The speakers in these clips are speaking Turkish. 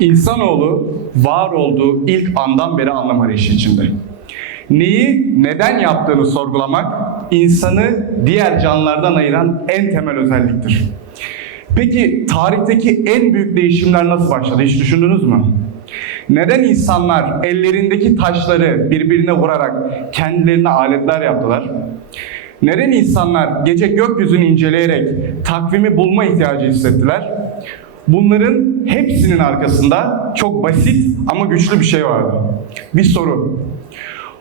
İnsanoğlu var olduğu ilk andan beri anlam arayışı içinde. Neyi neden yaptığını sorgulamak insanı diğer canlılardan ayıran en temel özelliktir. Peki tarihteki en büyük değişimler nasıl başladı hiç düşündünüz mü? Neden insanlar ellerindeki taşları birbirine vurarak kendilerine aletler yaptılar? Neden insanlar gece gökyüzünü inceleyerek takvimi bulma ihtiyacı hissettiler? Bunların hepsinin arkasında çok basit ama güçlü bir şey vardı. Bir soru.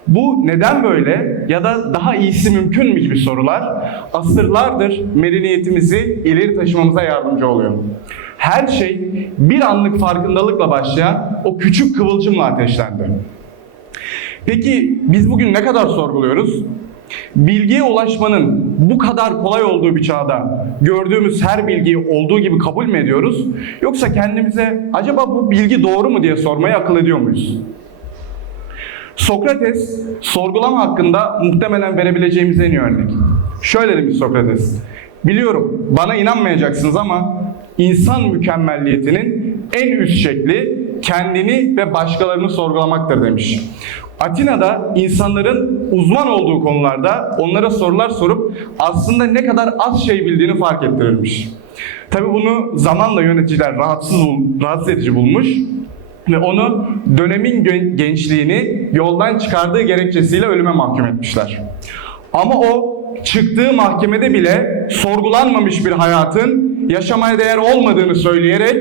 Bu neden böyle ya da daha iyisi mümkün mü gibi sorular asırlardır medeniyetimizi ileri taşımamıza yardımcı oluyor. Her şey bir anlık farkındalıkla başlayan o küçük kıvılcımla ateşlendi. Peki biz bugün ne kadar sorguluyoruz? Bilgiye ulaşmanın bu kadar kolay olduğu bir çağda gördüğümüz her bilgiyi olduğu gibi kabul mü ediyoruz? Yoksa kendimize acaba bu bilgi doğru mu diye sormayı akıl ediyor muyuz? Sokrates sorgulama hakkında muhtemelen verebileceğimiz en iyi örnek. Şöyle demiş Sokrates. Biliyorum bana inanmayacaksınız ama insan mükemmelliyetinin en üst şekli kendini ve başkalarını sorgulamaktır demiş. Atina'da insanların uzman olduğu konularda onlara sorular sorup aslında ne kadar az şey bildiğini fark ettirilmiş. Tabi bunu zamanla yöneticiler rahatsız, rahatsız edici bulmuş ve onu dönemin gençliğini yoldan çıkardığı gerekçesiyle ölüme mahkum etmişler. Ama o çıktığı mahkemede bile sorgulanmamış bir hayatın yaşamaya değer olmadığını söyleyerek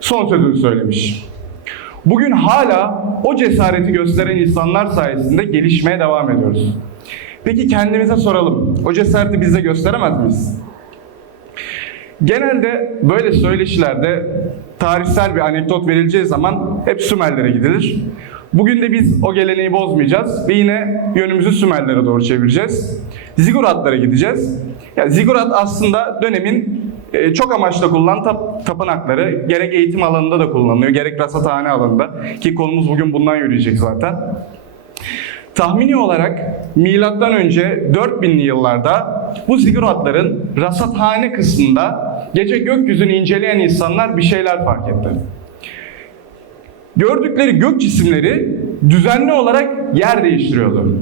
son sözünü söylemiş. Bugün hala o cesareti gösteren insanlar sayesinde gelişmeye devam ediyoruz. Peki kendimize soralım. O cesareti bize gösteremez miyiz? Genelde böyle söyleşilerde tarihsel bir anekdot verileceği zaman hep Sümerlere gidilir. Bugün de biz o geleneği bozmayacağız ve yine yönümüzü Sümerlere doğru çevireceğiz. Ziguratlara gideceğiz. Ya Zigurat aslında dönemin e, çok amaçla kullanılan tap- tapınakları gerek eğitim alanında da kullanılıyor, gerek rasathane alanında ki konumuz bugün bundan yürüyecek zaten. Tahmini olarak milattan önce 4000'li yıllarda bu ziguratların rasathane kısmında gece gökyüzünü inceleyen insanlar bir şeyler fark etti. Gördükleri gök cisimleri düzenli olarak yer değiştiriyordu.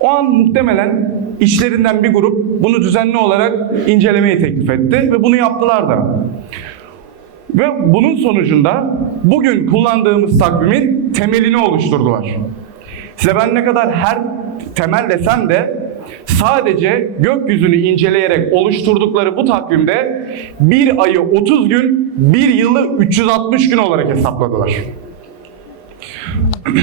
O an muhtemelen içlerinden bir grup bunu düzenli olarak incelemeyi teklif etti ve bunu yaptılar da. Ve bunun sonucunda bugün kullandığımız takvimin temelini oluşturdular. Size ben ne kadar her temel desem de sadece gökyüzünü inceleyerek oluşturdukları bu takvimde bir ayı 30 gün, bir yılı 360 gün olarak hesapladılar.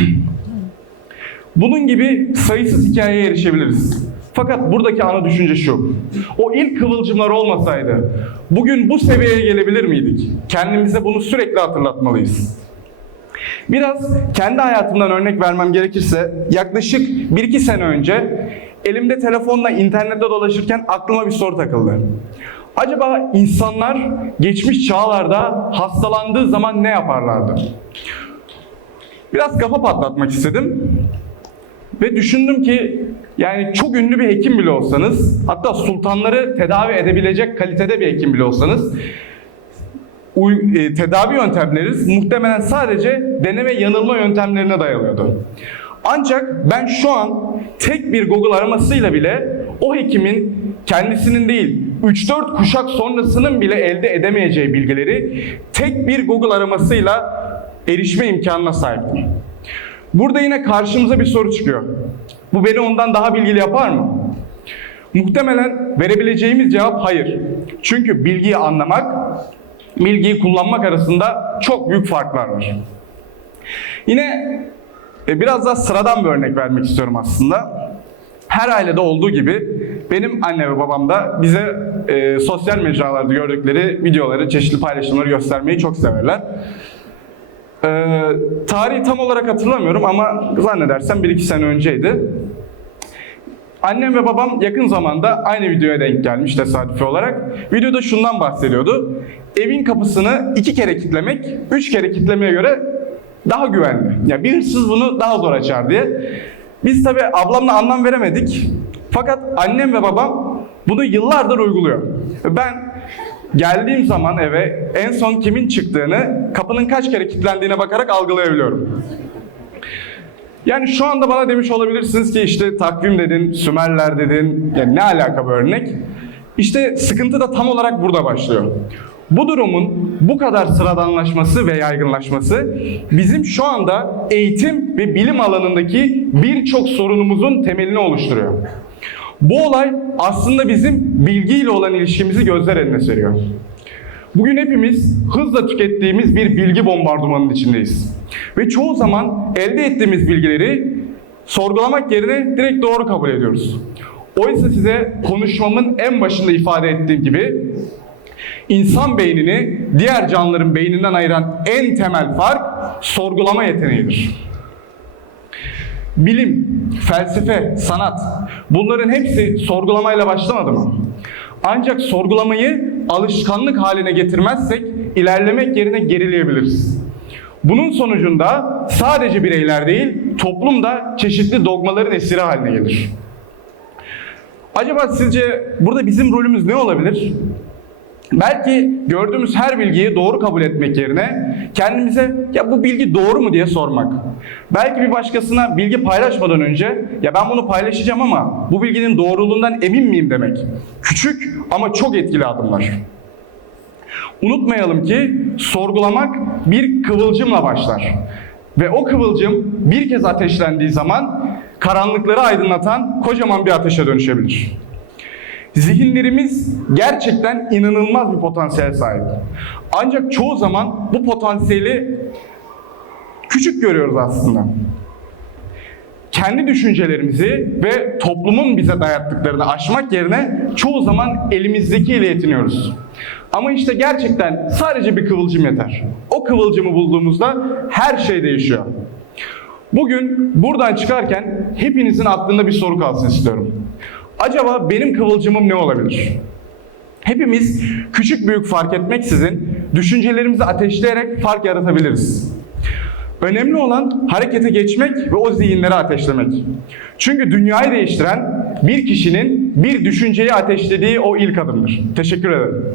Bunun gibi sayısız hikayeye erişebiliriz. Fakat buradaki ana düşünce şu. O ilk kıvılcımlar olmasaydı bugün bu seviyeye gelebilir miydik? Kendimize bunu sürekli hatırlatmalıyız. Biraz kendi hayatımdan örnek vermem gerekirse yaklaşık 1-2 sene önce elimde telefonla internette dolaşırken aklıma bir soru takıldı. Acaba insanlar geçmiş çağlarda hastalandığı zaman ne yaparlardı? Biraz kafa patlatmak istedim. Ve düşündüm ki yani çok ünlü bir hekim bile olsanız, hatta sultanları tedavi edebilecek kalitede bir hekim bile olsanız, e, tedavi yöntemleriniz muhtemelen sadece deneme yanılma yöntemlerine dayanıyordu. Ancak ben şu an tek bir Google aramasıyla bile o hekimin kendisinin değil 3-4 kuşak sonrasının bile elde edemeyeceği bilgileri tek bir Google aramasıyla erişme imkanına sahiptim. Burada yine karşımıza bir soru çıkıyor. Bu beni ondan daha bilgili yapar mı? Muhtemelen verebileceğimiz cevap hayır. Çünkü bilgiyi anlamak, bilgiyi kullanmak arasında çok büyük farklar var. Yine e, biraz daha sıradan bir örnek vermek istiyorum aslında. Her ailede olduğu gibi benim anne ve babam da bize e, sosyal mecralarda gördükleri videoları, çeşitli paylaşımları göstermeyi çok severler. Ee, tarihi tam olarak hatırlamıyorum ama zannedersem 1-2 sene önceydi. Annem ve babam yakın zamanda aynı videoya denk gelmiş tesadüfi olarak. Videoda şundan bahsediyordu. Evin kapısını iki kere kilitlemek, üç kere kilitlemeye göre daha güvenli. Ya bir hırsız bunu daha zor açar diye. Biz tabi ablamla anlam veremedik. Fakat annem ve babam bunu yıllardır uyguluyor. Ben geldiğim zaman eve en son kimin çıktığını kapının kaç kere kilitlendiğine bakarak algılayabiliyorum. Yani şu anda bana demiş olabilirsiniz ki işte takvim dedin, Sümerler dedin. Yani ne alaka bu örnek? İşte sıkıntı da tam olarak burada başlıyor. Bu durumun bu kadar sıradanlaşması ve yaygınlaşması bizim şu anda eğitim ve bilim alanındaki birçok sorunumuzun temelini oluşturuyor. Bu olay aslında bizim bilgiyle olan ilişkimizi gözler önüne seriyor. Bugün hepimiz hızla tükettiğimiz bir bilgi bombardımanının içindeyiz. Ve çoğu zaman elde ettiğimiz bilgileri sorgulamak yerine direkt doğru kabul ediyoruz. Oysa size konuşmamın en başında ifade ettiğim gibi insan beynini diğer canlıların beyninden ayıran en temel fark sorgulama yeteneğidir. Bilim, felsefe, sanat bunların hepsi sorgulamayla başlamadı mı? Ancak sorgulamayı alışkanlık haline getirmezsek ilerlemek yerine gerileyebiliriz. Bunun sonucunda sadece bireyler değil, toplum da çeşitli dogmaların esiri haline gelir. Acaba sizce burada bizim rolümüz ne olabilir? Belki gördüğümüz her bilgiyi doğru kabul etmek yerine kendimize ya bu bilgi doğru mu diye sormak. Belki bir başkasına bilgi paylaşmadan önce ya ben bunu paylaşacağım ama bu bilginin doğruluğundan emin miyim demek. Küçük ama çok etkili adımlar. Unutmayalım ki sorgulamak bir kıvılcımla başlar. Ve o kıvılcım bir kez ateşlendiği zaman karanlıkları aydınlatan kocaman bir ateşe dönüşebilir. Zihinlerimiz gerçekten inanılmaz bir potansiyel sahip. Ancak çoğu zaman bu potansiyeli küçük görüyoruz aslında. Kendi düşüncelerimizi ve toplumun bize dayattıklarını aşmak yerine çoğu zaman elimizdekiyle yetiniyoruz. Ama işte gerçekten sadece bir kıvılcım yeter. O kıvılcımı bulduğumuzda her şey değişiyor. Bugün buradan çıkarken hepinizin aklında bir soru kalsın istiyorum. Acaba benim kıvılcımım ne olabilir? Hepimiz küçük büyük fark etmeksizin düşüncelerimizi ateşleyerek fark yaratabiliriz. Önemli olan harekete geçmek ve o zihinleri ateşlemek. Çünkü dünyayı değiştiren bir kişinin bir düşünceyi ateşlediği o ilk adımdır. Teşekkür ederim.